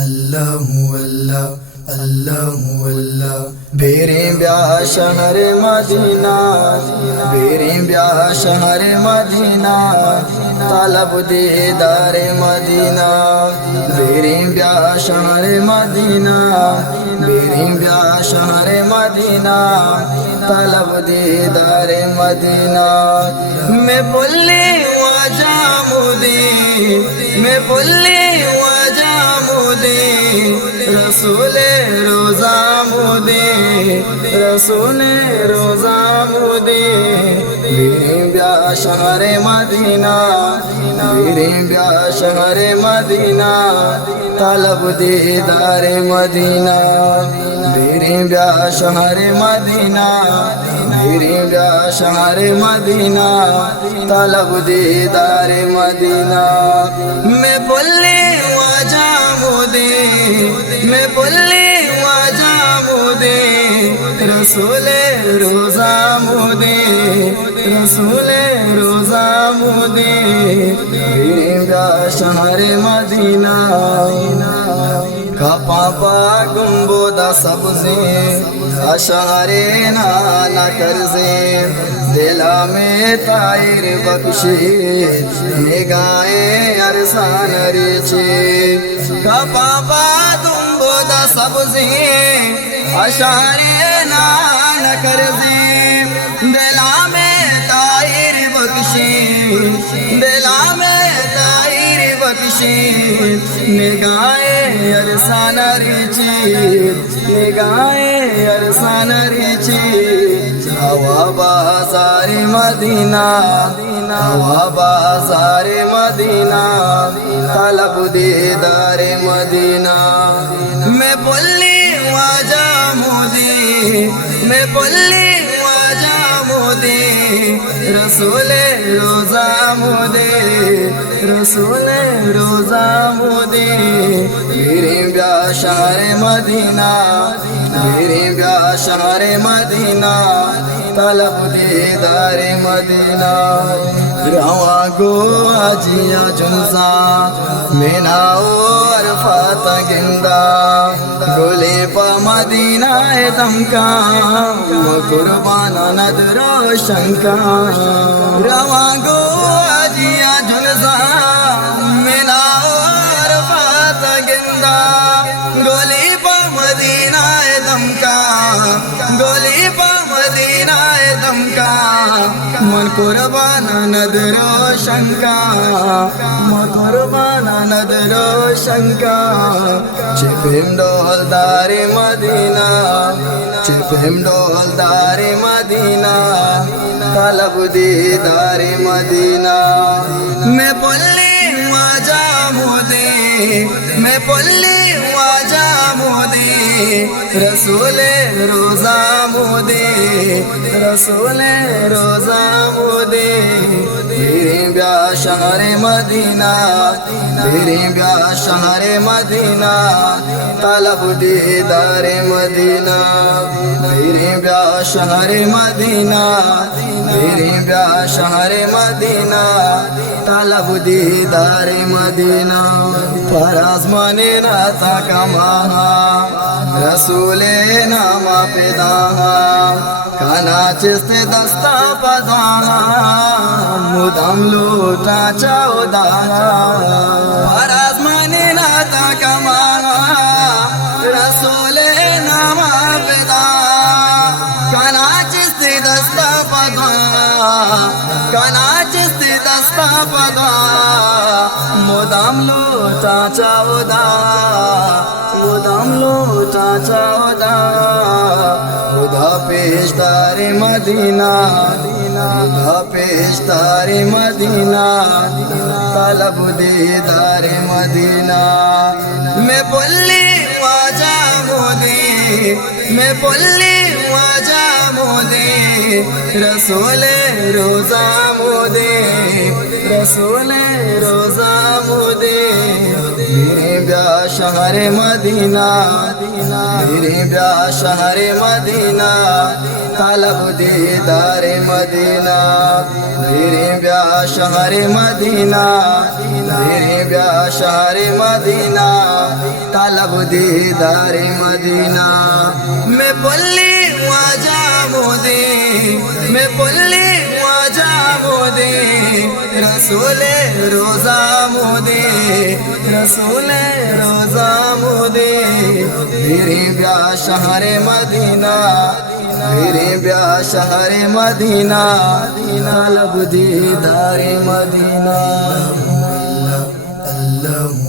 اللہ اللہ اللہ اللہ بیریں بیا شہر مدینہ، بیریں بیا شہر مدینہ، طلب دیدار مدینہ، بیریں بیا شہر مدینہ، بیریں بیا شہر مدینہ، طلب دیدار مدینہ۔ میں بلی وجامودی، میں بلی وجامودی، رسول روزہ مودی، رسول روزہ مودی، بیریں بیا شہر مدینہ، بیریں بیا شہر مدینہ، طلب دیدار مدینہ، بیریں بیا شہر مدینہ، بیریں بیا شہر مدینہ، طلب دیدار مدینہ۔ میں بلی وجامودی، میں بلی وجامودی، رسول روزہ مودی، رسول روزہ مودی، بیریں بیا شہر مدینہ۔ کپاپا گنبدہ سبزیں اشعارِ نانا کرزیں، دلا میں طائر بخشی نگاہیں ارسان ریچے۔ کپاپا گنبدہ سبزیں اشعارِ نانا کرزیں، دلا میں طائر بخشی، دلا میں طائر بخشی، نگاہیں ارسان ریچے، نگاہیں ارسان ریچے۔ ہوا بازار مدینہ، ہوا بازار مدینہ، طلب دیدار مدینہ۔ میں بلی وجامودی، میں بلی وجامودی، رسول روزہ مودی، رسول روزہ مودی، بیریں بیا شہر مدینہ، بیریں بیا شہر مدینہ، طلب دیدار مدینہ۔ رواں گو اجیا جنسا میناؤ عرفات گندا، گلے پا مدینہ دمکا، قربان ندر و شنکا۔ رواں گو اجیا جنسا میناؤ عرفات گندا، گلی پا مدینہ دمکا، گلی پا مدینہ دمکا، من قربان ندر و شنکا، من قربان ندر و شنکا۔ چپیم ڈولدار مدینہ، چپیم ڈولدار مدینہ، طلب دیدار مدینہ۔ میں بلی وجامودی، میں بلی وجامودی، رسول روزہ مودی، رسول روزہ مودی، بیریں بیا شہر مدینہ، بیریں بیا شہر مدینہ، طلب دیدار مدینہ، بیریں بیا شہر مدینہ، بیریں بیا شہر مدینہ، طلب دیدار مدینہ۔ پر آزمان ناتا کماہا، رسول نام پیداہا، کانا چست دستا پداہا، مدام لوٹا چوداہا۔ پر آزمان ناتا کماہا، رسول نام پیداہا، کانا چست دستا پداہا، کانا چست دستا پداہا، مدام لوٹا چودا، مدام لوٹا چودا۔ خدا پیشدار مدینہ، خدا پیشدار مدینہ، طلب دیدار مدینہ۔ میں بلی وجامودی، میں بلی وجامودی، رسول روزہ مودی، رسول روزہ مودی، بیریں بیا شہر مدینہ، بیریں بیا شہر مدینہ، طلب دیدار مدینہ، بیریں بیا شہر مدینہ، بیریں بیا شہر مدینہ، طلب دیدار مدینہ میں پلی واجا مودی میں پلی واجا مودی رسول روزہ مودی رسول روزہ مودی میری بیا شہر مدینہ میری بیا شہر مدینہ طلب دیدار مدینہ اللہ